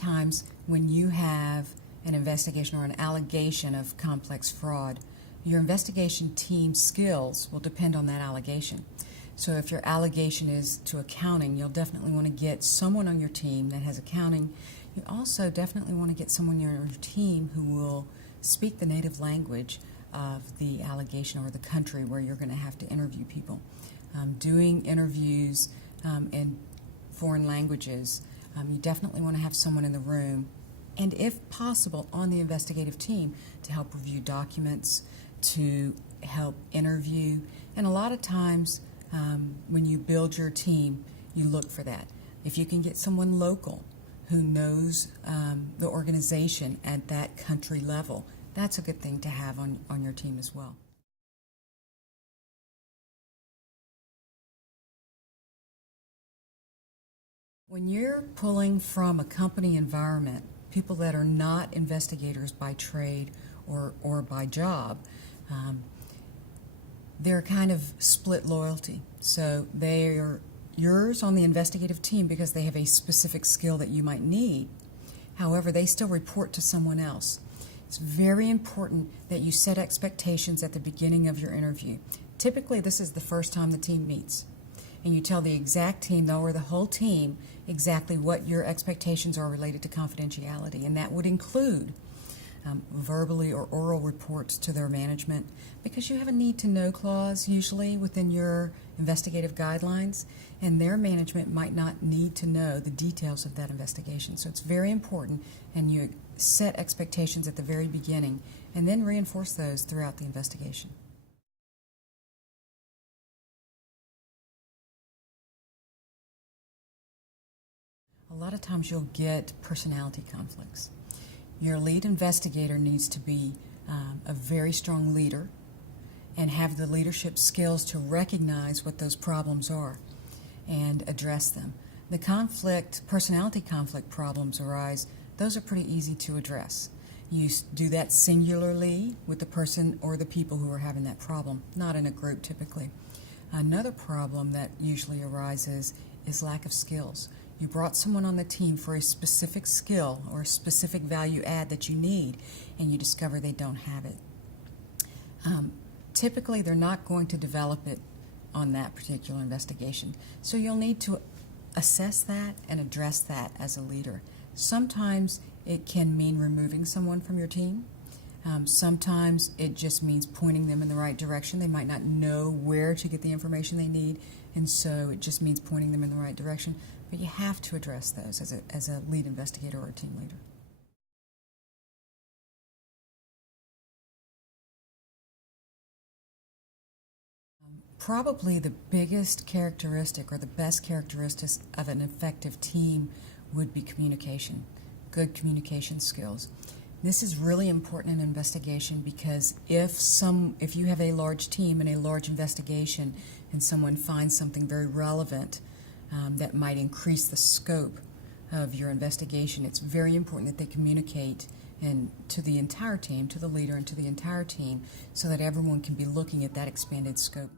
times when you have an investigation or an allegation of complex fraud, your investigation team skills will depend on that allegation. So if your allegation is to accounting, you'll definitely want to get someone on your team that has accounting. You also definitely want to get someone on your team who will speak the native language of the allegation or the country where you're going to have to interview people. Doing interviews in foreign languages, you definitely want to have someone in the room, and if possible on the investigative team, to help review documents, to help interview. And a lot of times when you build your team, you look for that. If you can get someone local who knows the organization at that country level, that's a good thing to have on your team as well. When you're pulling from a company environment, people that are not investigators by trade or by job, they're kind of split loyalty. So they're yours on the investigative team because they have a specific skill that you might need. However, they still report to someone else. It's very important that you set expectations at the beginning of your interview. Typically, this is the first time the team meets. And you tell the exact team, or the whole team, exactly what your expectations are related to confidentiality. And that would include verbally or oral reports to their management, because you have a need-to-know clause usually within your investigative guidelines, and their management might not need to know the details of that investigation. So it's very important, and you set expectations at the very beginning and then reinforce those throughout the investigation. A lot of times you'll get personality conflicts. Your lead investigator needs to be a very strong leader and have the leadership skills to recognize what those problems are and address them. The personality conflict problems arise, those are pretty easy to address. You do that singularly with the person or the people who are having that problem, not in a group typically. Another problem that usually arises is lack of skills. You brought someone on the team for a specific skill or a specific value add that you need, and you discover they don't have it. Typically, they're not going to develop it on that particular investigation. So you'll need to assess that and address that as a leader. Sometimes it can mean removing someone from your team. Sometimes it just means pointing them in the right direction. They might not know where to get the information they need, and so it just means pointing them in the right direction. But you have to address those as a lead investigator or a team leader. Probably the biggest characteristic or the best characteristics of an effective team would be communication, good communication skills. This is really important in investigation because if you have a large team and a large investigation and someone finds something very relevant that might increase the scope of your investigation, it's very important that they communicate to the entire team, to the leader and to the entire team, so that everyone can be looking at that expanded scope.